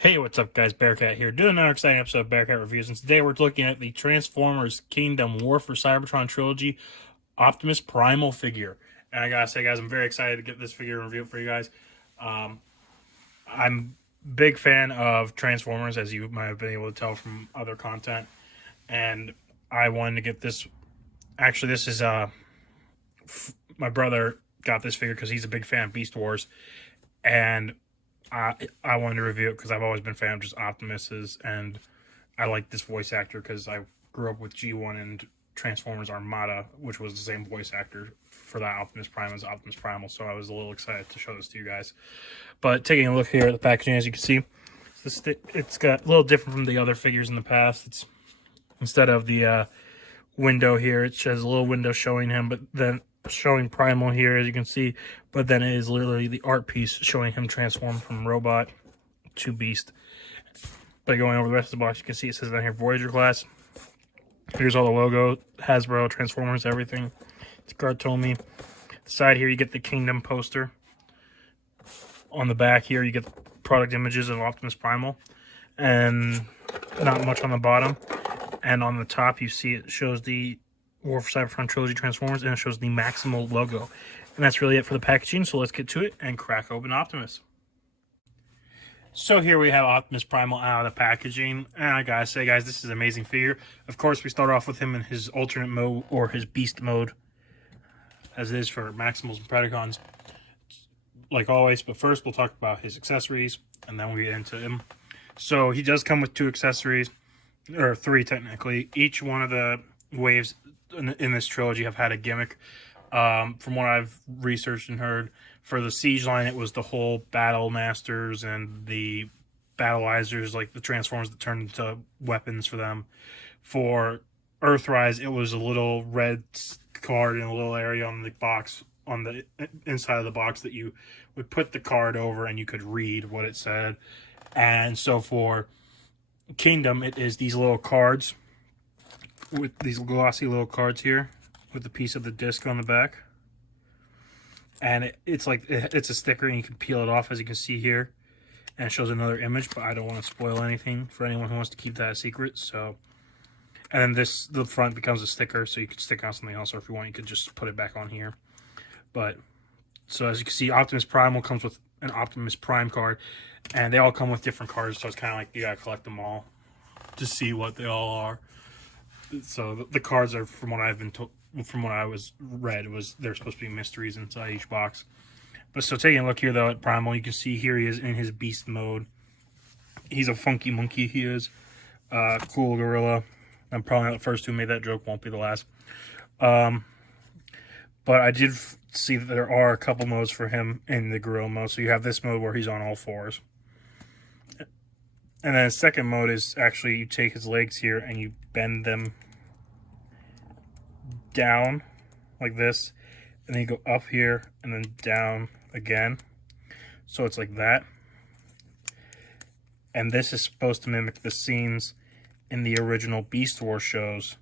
Hey, what's up, guys? Bearcat here, doing another exciting episode of Bearcat Reviews, and today we're looking at the Transformers Kingdom War for Cybertron Trilogy Optimus Primal figure. And I gotta say, guys, I'm very excited to get this figure and review it for you guys. Um, I'm a big fan of Transformers, as you might have been able to tell from other content, and I wanted to get this. Actually, this is my brother got this figure because he's a big fan of Beast Wars, and I wanted to review it because I've always been a fan of just Optimus's, and I like this voice actor because I grew up with G1 and Transformers Armada, which was the same voice actor for that Optimus Prime as Optimus Primal, so I was a little excited to show this to you guys. But taking a look here at the packaging, as you can see, it's got a little different from the other figures in the past. It's instead of the window here, it has a little window showing him, but then showing Primal here, as you can see, but then it is literally the art piece showing him transform from robot to beast. But going over the rest of the box, you can see it says down here Voyager class. Here's all the logo, Hasbro, Transformers, everything. It's Gartomi. The side here, you get the Kingdom poster. On the back here, you get the product images of Optimus Primal, and not much on the bottom. And on the top, you see it shows the War for Cybertron Trilogy Transformers, and it shows the Maximal logo. And that's really it for the packaging, so let's get to it and crack open Optimus. So here we have Optimus Primal out of the packaging, and I gotta say, guys, this is an amazing figure. Of course, we start off with him in his alternate mode, or his beast mode, as it is for Maximals and Predacons, like always. But first, we'll talk about his accessories, and then we get into him. So he does come with 2 accessories, or 3 technically. Each one of the waves in this trilogy have had a gimmick. From what I've researched and heard, for the Siege line, it was the whole Battle Masters and the Battleizers, like the Transformers that turned into weapons for them. For Earthrise, it was a little red card in a little area on the box, on the inside of the box, that you would put the card over and you could read what it said. And so for Kingdom, it is these little cards, with these glossy little cards here with a piece of the disc on the back, and it's a sticker, and you can peel it off, as you can see here, and it shows another image, but I don't want to spoil anything for anyone who wants to keep that a secret. So, and then the front becomes a sticker, so you could stick on something else, or if you want, you could just put it back on here. But so as you can see, Optimus Primal comes with an Optimus Prime card, and they all come with different cards, so it's kind of like you gotta collect them all to see what they all are. So the cards are, from what I've been told, from what I was read, was they're supposed to be mysteries inside each box. But so taking a look here though at Primal, you can see here he is in his beast mode. He's a funky monkey. He is cool gorilla. I'm probably not the first who made that joke, won't be the last. But I did see that there are a couple modes for him in the gorilla mode. So you have this mode where he's on all 4s. And then the second mode is actually you take his legs here and you bend them down like this, and then you go up here and then down again. So it's like that. And this is supposed to mimic the scenes in the original Beast Wars shows,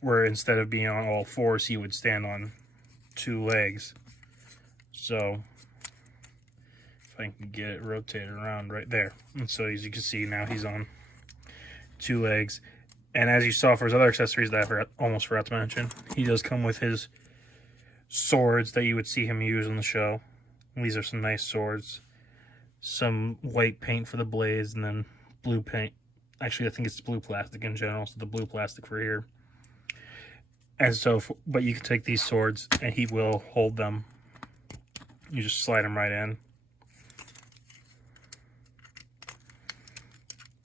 where instead of being on all 4s, he would stand on 2 legs. So if I can get it rotated around right there. And so as you can see, now he's on 2 legs. And as you saw for his other accessories that I almost forgot to mention, he does come with his swords that you would see him use on the show. And these are some nice swords. Some white paint for the blades, and then blue paint. Actually, I think it's blue plastic in general, so the blue plastic for here. And so, but you can take these swords, and he will hold them. You just slide them right in.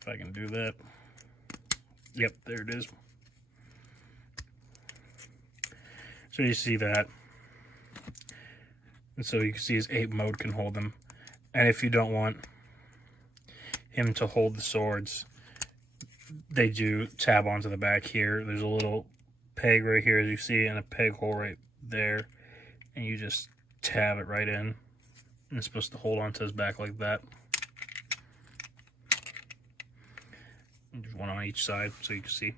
If I can do that. Yep, there it is. So you see that. And so you can see his ape mode can hold them. And if you don't want him to hold the swords, they do tab onto the back here. There's a little peg right here, as you see, and a peg hole right there. And you just tab it right in. And it's supposed to hold onto his back like that. There's one on each side, so you can see.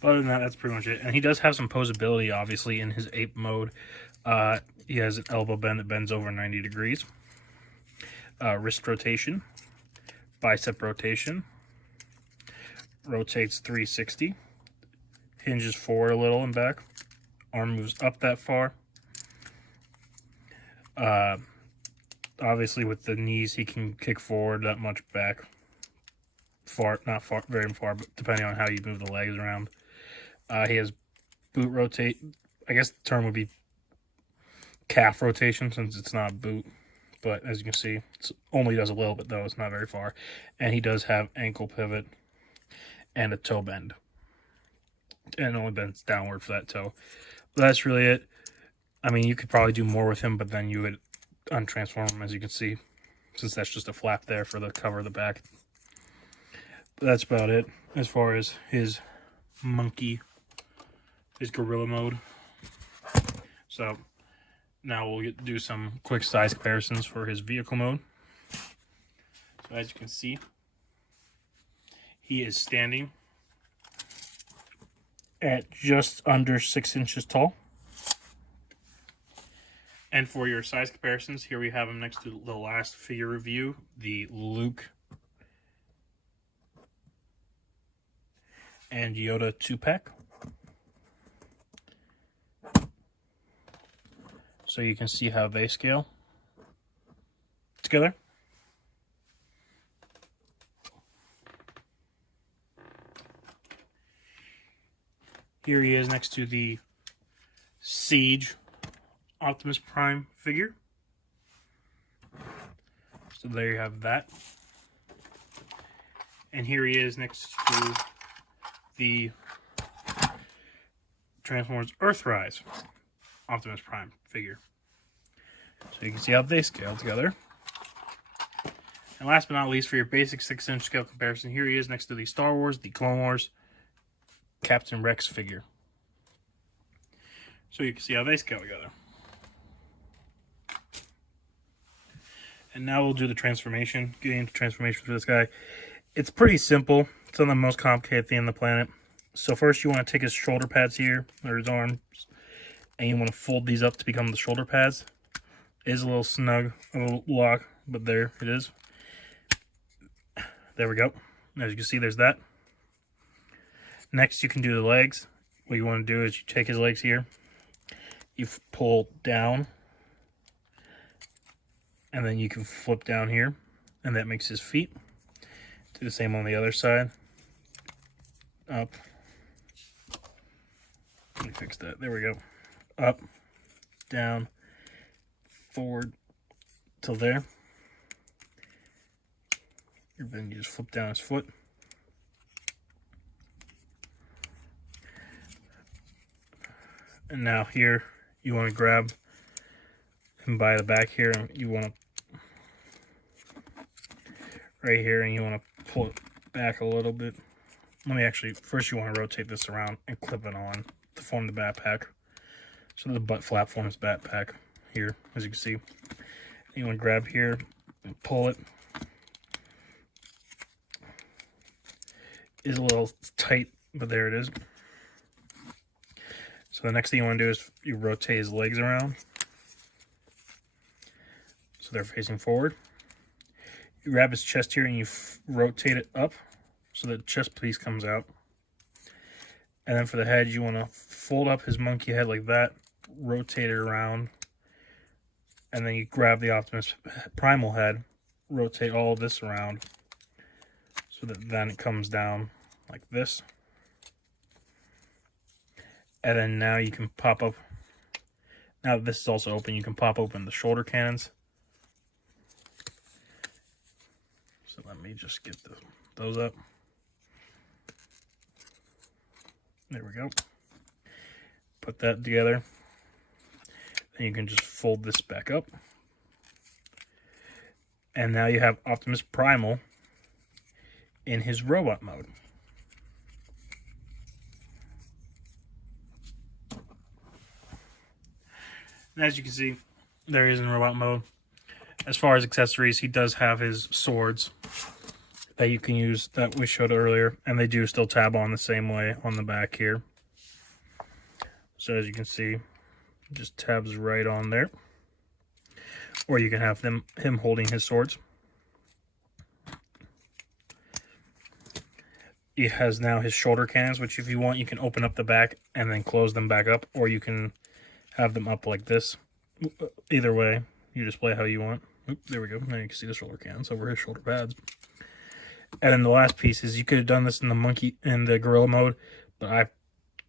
But other than that, that's pretty much it. And he does have some posability, obviously, in his ape mode. He has an elbow bend that bends over 90 degrees. wrist rotation, bicep rotation, rotates 360, hinges forward a little and back, arm moves up that far. Obviously with the knees he can kick forward that much back. Far, not far, very far, but depending on how you move the legs around. He has boot rotate. I guess the term would be calf rotation since it's not boot. But as you can see, it only does a little bit though. It's not very far. And he does have ankle pivot and a toe bend. And only bends downward for that toe. But that's really it. I mean, you could probably do more with him, but then you would untransform him, as you can see, since that's just a flap there for the cover of the back. But that's about it as far as his gorilla mode. So now we'll do some quick size comparisons for his vehicle mode. So as you can see, he is standing at just under 6 inches tall. And for your size comparisons, here we have him next to the last figure review, the Luke and Yoda 2-pack. So you can see how they scale together. Here he is next to the Siege Optimus Prime figure. So there you have that. And here he is next to the Transformers Earthrise Optimus Prime figure. So you can see how they scale together. And last but not least, for your basic 6-inch scale comparison, here he is next to the Star Wars, the Clone Wars Captain Rex figure. So you can see how they scale together. And now we'll do the transformation. Getting into transformation for this guy. It's pretty simple. It's not the most complicated thing on the planet. So first you want to take his shoulder pads here, or his arms, and you want to fold these up to become the shoulder pads. It is a little snug, a little lock, but there it is. There we go. As you can see, there's that. Next you can do the legs. What you want to do is you take his legs here, you pull down, and then you can flip down here, and that makes his feet. Do the same on the other side. Up. Let me fix that. There we go. Up, down, forward, till there. And then you just flip down his foot. And now here, you want to grab him by the back here, and you want to right here, and you want to pull it back a little bit. Let me actually, first you want to rotate this around and clip it on to form the backpack. So the butt flap forms backpack here, as you can see. You want to grab here and pull it. It's a little tight, but there it is. So the next thing you want to do is you rotate his legs around. So they're facing forward. You grab his chest here and you rotate it up so the chest piece comes out. And then for the head, you want to fold up his monkey head like that, rotate it around, and then you grab the Optimus Primal head, rotate all of this around so that then it comes down like this. And then now you can pop up, now that this is also open, you can pop open the shoulder cannons. So let me just get those up. There we go. Put that together. Then you can just fold this back up. And now you have Optimus Primal in his robot mode. And as you can see, there he is in robot mode. As far as accessories, he does have his swords that you can use that we showed earlier, and they do still tab on the same way on the back here. So as you can see, just tabs right on there. Or you can have him holding his swords. he has now his shoulder cannons, which if you want, you can open up the back and then close them back up, or you can have them up like this. Either way, you display how you want. Oop, there we go. Now you can see the shoulder cannons over his shoulder pads. And then the last piece is you could have done this in the gorilla mode, but I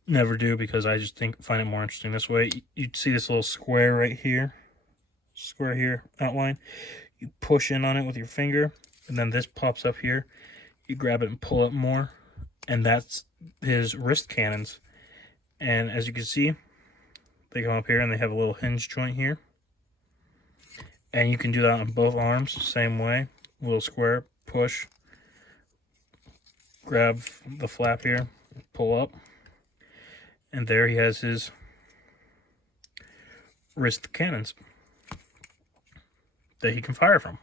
never do because I just find it more interesting this way. You see this little square right here, outline. You push in on it with your finger, and then this pops up here. You grab it and pull up more, and that's his wrist cannons. And as you can see, they come up here and they have a little hinge joint here. And you can do that on both arms, same way. Little square, push, grab the flap here, pull up. And there he has his wrist cannons that he can fire from.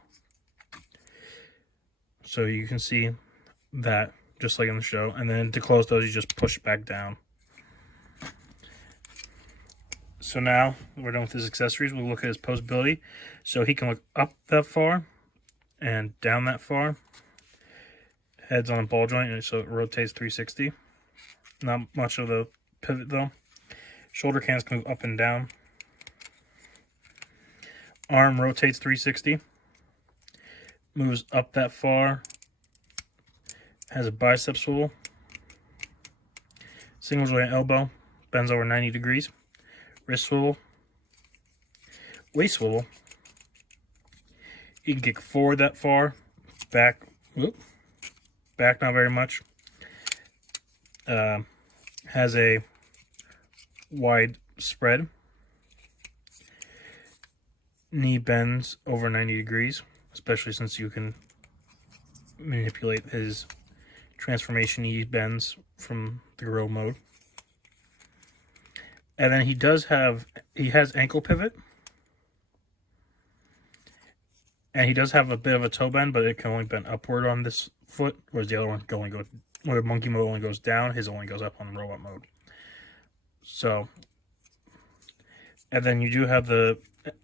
So you can see that just like in the show. And then to close those, you just push back down. So now we're done with his accessories. We'll look at his posability. So he can look up that far and down that far. Head's on a ball joint, so it rotates 360. Not much of the pivot though. Shoulder cannons can move up and down. Arm rotates 360. Moves up that far. Has a bicep swivel. Single joint elbow. Bends over 90 degrees. Wrist swivel. Waist swivel. You can kick forward that far. Back. Whoop. Back not very much. Has a wide spread. Knee bends over 90 degrees, especially since you can manipulate his transformation knee bends from the gorilla mode. And then he has ankle pivot. And he does have a bit of a toe bend, but it can only bend upward on this foot, whereas the other one can only go, where monkey mode only goes down, his only goes up on robot mode. So, and then you do have the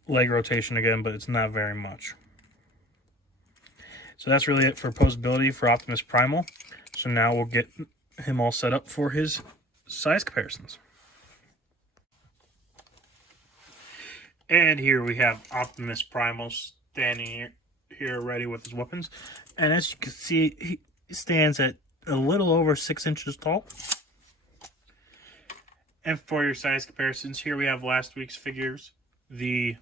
leg rotation again, but it's not very much. So that's really it for posability for Optimus Primal. So now we'll get him all set up for his size comparisons. And here we have Optimus Primal standing here ready with his weapons. And as you can see, he stands at a little over 6 inches tall. And for your size comparisons, here we have last week's figures. The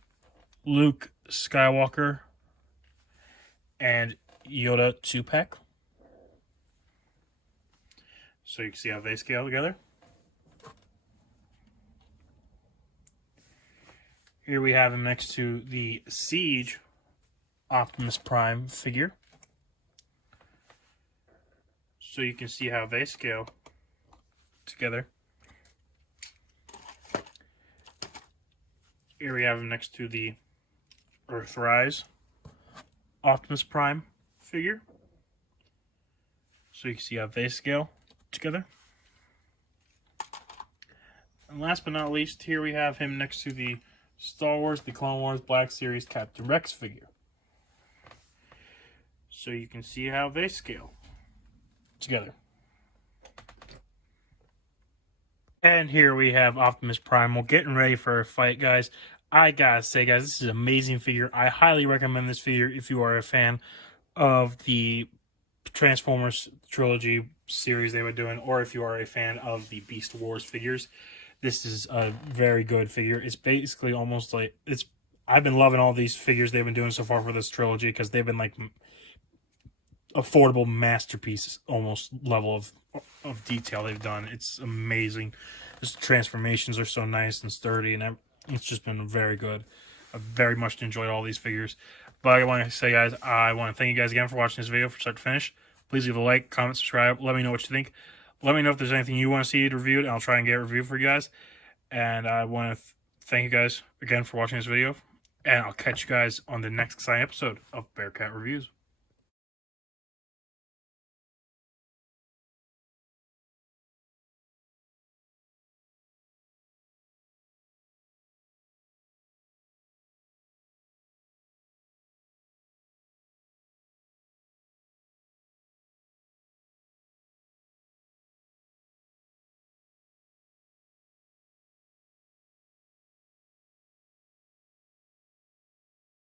Luke Skywalker and Yoda 2-pack. So you can see how they scale together. Here we have him next to the Siege Optimus Prime figure. So you can see how they scale together. Here we have him next to the Earthrise Optimus Prime figure. So you can see how they scale together. And last but not least, here we have him next to the Star Wars, the Clone Wars Black Series Captain Rex figure. So you can see how they scale together. And here we have Optimus Primal getting ready for a fight, guys. I gotta say, guys, this is an amazing figure. I highly recommend this figure if you are a fan of the Transformers trilogy series they were doing, or if you are a fan of the Beast Wars figures. This is a very good figure. It's basically almost like I've been loving all these figures they've been doing so far for this trilogy because they've been like affordable masterpieces, almost level of detail they've done. It's amazing. His transformations are so nice and sturdy, and it's just been very good. I very much enjoyed all these figures. But I want to say, guys, I want to thank you guys again for watching this video from start to finish. Please leave a like, comment, subscribe. Let me know what you think. Let me know if there's anything you want to see reviewed, and I'll try and get it reviewed for you guys. And I want to thank you guys again for watching this video. And I'll catch you guys on the next exciting episode of Bearcat Reviews.